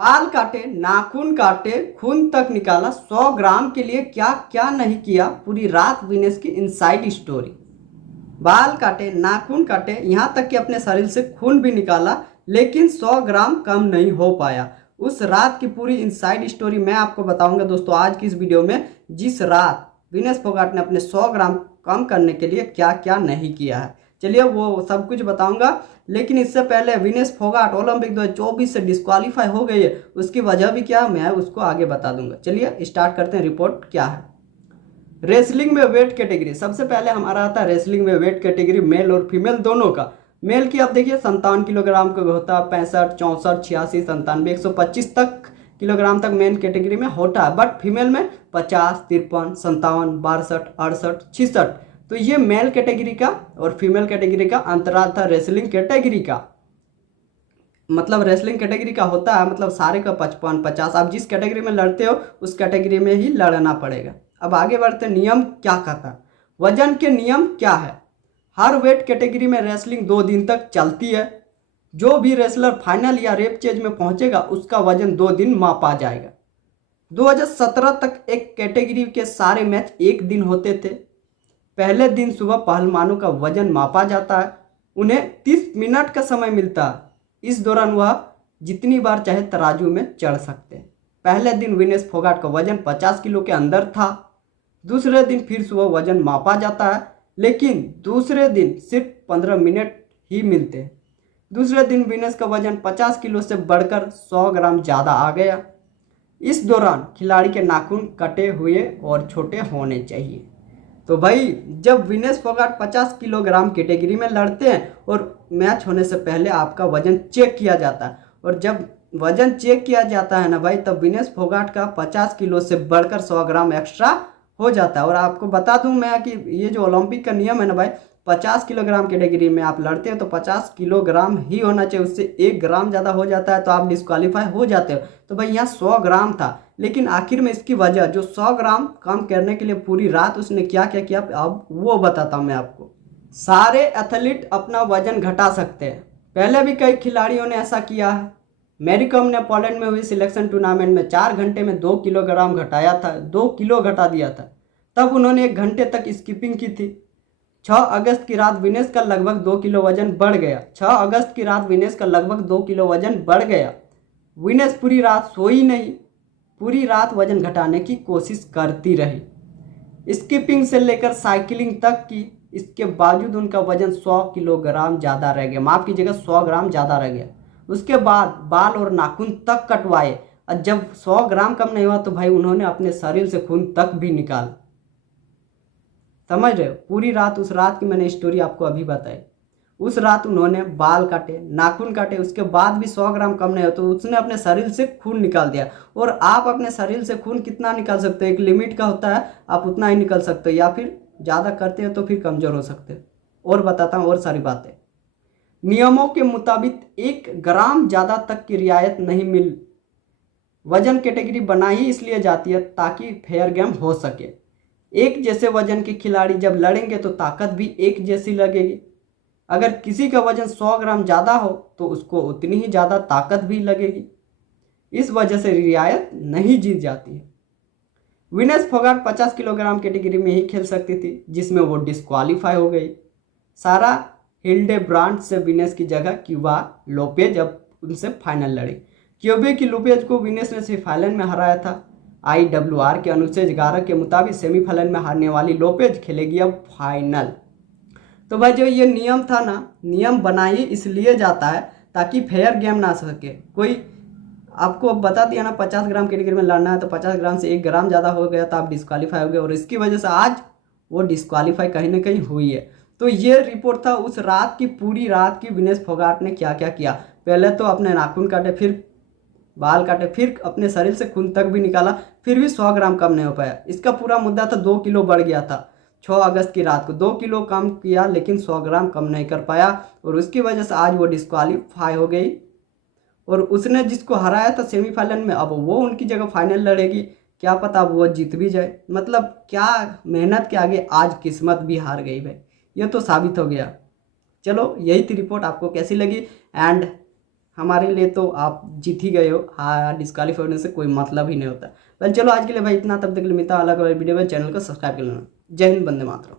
बाल काटे, नाखून काटे, खून तक निकाला, 100 ग्राम के लिए क्या क्या नहीं किया, पूरी रात विनेश की इनसाइड स्टोरी। बाल काटे, नाखून काटे, यहाँ तक कि अपने शरीर से खून भी निकाला, लेकिन 100 ग्राम कम नहीं हो पाया। उस रात की पूरी इनसाइड स्टोरी मैं आपको बताऊंगा दोस्तों आज की इस वीडियो में, जिस रात विनेश फोगाट ने अपने 100 ग्राम कम करने के लिए क्या क्या नहीं किया है। चलिए वो सब कुछ बताऊंगा, लेकिन इससे पहले विनेश फोगाट ओलंपिक 2024 से डिस्क्वालीफाई हो गई है, उसकी वजह भी क्या मैं उसको आगे बता दूंगा। चलिए स्टार्ट करते हैं, रिपोर्ट क्या है। रेसलिंग में वेट कैटेगरी, सबसे पहले हमारा आता है रेसलिंग में वेट कैटेगरी मेल और फीमेल दोनों का। मेल की आप देखिए 57 किलोग्राम का होता है, 65, 64, 86, 97, 125 तक किलोग्राम तक मेन कैटेगरी में होता है। बट फीमेल में 50, 53, 57, 62, 68, 66। तो ये मेल कैटेगरी का और फीमेल कैटेगरी का अंतराल था रेसलिंग कैटेगरी का। मतलब रेसलिंग कैटेगरी का होता है मतलब सारे का 55, 50, आप जिस कैटेगरी में लड़ते हो उस कैटेगरी में ही लड़ना पड़ेगा। अब आगे बढ़ते, नियम क्या कहता है, वजन के नियम क्या है। हर वेट कैटेगरी में रेसलिंग 2 दिन तक चलती है। जो भी रेसलर फाइनल या रेपचेज में पहुंचेगा उसका वजन 2 दिन मापा जाएगा। 2017 तक एक कैटेगरी के सारे मैच एक दिन होते थे। पहले दिन सुबह पहलवानों का वजन मापा जाता है, उन्हें 30 मिनट का समय मिलता है। इस दौरान वह जितनी बार चाहे तराजू में चढ़ सकते हैं। पहले दिन विनेश फोगाट का वजन 50 किलो के अंदर था। दूसरे दिन फिर सुबह वजन मापा जाता है, लेकिन दूसरे दिन सिर्फ 15 मिनट ही मिलते हैं। दूसरे दिन विनेश का वजन 50 किलो से बढ़कर 100 ग्राम ज़्यादा आ गया। इस दौरान खिलाड़ी के नाखून कटे हुए और छोटे होने चाहिए। तो भाई जब विनेश फोगाट 50 किलोग्राम कैटेगरी में लड़ते हैं और मैच होने से पहले आपका वजन चेक किया जाता है, और जब वजन चेक किया जाता है ना भाई, तब विनेश फोगाट का 50 किलो से बढ़कर 100 ग्राम एक्स्ट्रा हो जाता है। और आपको बता दूं मैं कि ये जो ओलंपिक का नियम है ना भाई, 50 किलोग्राम कैटेगरी में आप लड़ते हो तो 50 किलोग्राम ही होना चाहिए, उससे 1 ग्राम ज़्यादा हो जाता है तो आप डिस्क्वालीफाई हो जाते हो। तो भाई यहाँ 100 ग्राम था, लेकिन आखिर में इसकी वजह जो 100 ग्राम कम करने के लिए पूरी रात उसने क्या क्या किया अब वो बताता हूँ मैं आपको। सारे एथलीट अपना वजन घटा सकते हैं, पहले भी कई खिलाड़ियों ने ऐसा किया है। मैरी कॉम ने पोलैंड में हुई सिलेक्शन टूर्नामेंट में 4 घंटे में 2 किलोग्राम घटाया था, 2 किलो घटा दिया था। तब उन्होंने 1 घंटे तक स्किपिंग की थी। 6 अगस्त की रात विनेश का लगभग 2 किलो वजन बढ़ गया। 6 अगस्त की रात विनेश का लगभग 2 किलो वजन बढ़ गया। विनेश पूरी रात सोई नहीं, पूरी रात वजन घटाने की कोशिश करती रही, स्किपिंग से लेकर साइकिलिंग तक की। इसके बावजूद उनका वजन 100 किलोग्राम ज़्यादा रह गया, माफ कीजिएगा 100 ग्राम ज़्यादा रह गया। उसके बाद बाल और नाखून तक कटवाए, और जब 100 ग्राम कम नहीं हुआ तो भाई उन्होंने अपने शरीर से खून तक भी निकाला। समझ रहे हो, पूरी रात, उस रात की मैंने स्टोरी आपको अभी बताई। उस रात उन्होंने बाल काटे, नाखून काटे, उसके बाद भी 100 ग्राम कम नहीं हो तो उसने अपने शरीर से खून निकाल दिया। और आप अपने शरीर से खून कितना निकाल सकते हो, एक लिमिट का होता है, आप उतना ही निकाल सकते हो, या फिर ज़्यादा करते हो तो फिर कमज़ोर हो सकते हो। और बताता हूँ और सारी बातें। नियमों के मुताबिक 1 ग्राम ज़्यादा तक की रियायत नहीं मिल। वजन कैटेगरी बनाई इसलिए जाती है ताकि फेयर गेम हो सके। एक जैसे वजन के खिलाड़ी जब लड़ेंगे तो ताकत भी एक जैसी लगेगी। अगर किसी का वजन 100 ग्राम ज़्यादा हो तो उसको उतनी ही ज़्यादा ताकत भी लगेगी। इस वजह से रियायत नहीं जीत जाती है। विनेश फोगाट 50 किलोग्राम कैटेगरी में ही खेल सकती थी, जिसमें वो डिस्क्वालीफाई हो गई। सारा हिल्डेब्रांड से विनेश की जगह क्यूबा लोपेज अब उनसे फाइनल लड़ी। क्यूबे की लोपेज को विनेश ने सेमीफाइनल में हराया था। IWR के अनुच्छेद 11 के मुताबिक सेमीफाइनल में हारने वाली लोपेज खेलेगी अब फाइनल। तो भाई जो ये नियम था ना, नियम बनाई इसलिए जाता है ताकि फेयर गेम ना सके कोई। आपको बता दिया ना 50 ग्राम कैटेगरी में लड़ना है तो 50 ग्राम से 1 ग्राम ज़्यादा हो गया तो आप डिस्क्वालीफाई हो गए, और इसकी वजह से आज वो डिस्क्वालीफाई कहीं ना कहीं हुई है। तो ये रिपोर्ट था उस रात की, पूरी रात की विनेश फोगाट ने क्या क्या किया। पहले तो अपने नाखून काटे, फिर बाल काटे, फिर अपने शरीर से खून तक भी निकाला, फिर भी 100 ग्राम कम नहीं हो पाया। इसका पूरा मुद्दा था 2 किलो बढ़ गया था। 6 अगस्त की रात को 2 किलो कम किया, लेकिन 100 ग्राम कम नहीं कर पाया, और उसकी वजह से आज वो डिस्क्वालीफाई हो गई। और उसने जिसको हराया था सेमीफाइनल में, अब वो उनकी जगह फाइनल लड़ेगी। क्या पता अब वो जीत भी जाए। मतलब क्या मेहनत के आगे आज किस्मत भी हार गई भाई, ये तो साबित हो गया। चलो यही थी रिपोर्ट, आपको कैसी लगी एंड हमारे लिए तो आप जीत ही गए हो। हाँ, डिस्क्वालीफाई होने से कोई मतलब ही नहीं होता। वेल चलो आज के लिए भाई इतना, तब तक के लिए मिलता है अलग अलग वीडियो में। चैनल को सब्सक्राइब कर लेना। जय हिंद, वंदे मातरम।